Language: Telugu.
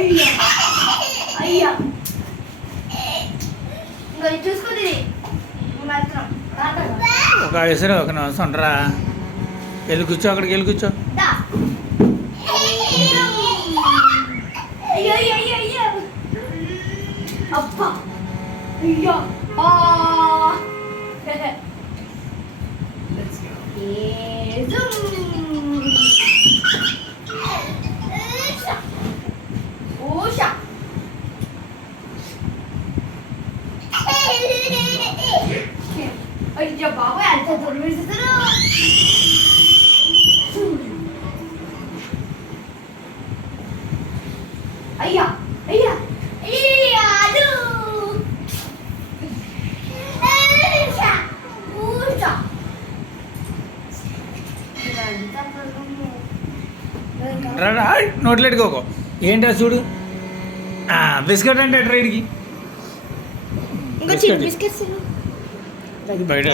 అయ్యా అయ్యా ఇంకా చూసుకుంది మాత్రం ఒక విసరు ఒక నిమిషం ఉండరా. వెళ్ళి కూర్చో, అక్కడికి వెళ్ళి కూర్చో. అయ్యో అయ్యో అయ్యో అయ్యో అబ్బా అయ్యో అయ్యో బాబు ఎంత దూరం వేసేసారు. అయ్యా అయ్యా అయ్యా అదు నోట్లో ఎట్టుకోకో. ఏంటా చూడు, బిస్కెట్ అంటే ట్రైడ్కి బిస్కెట్స్ బయట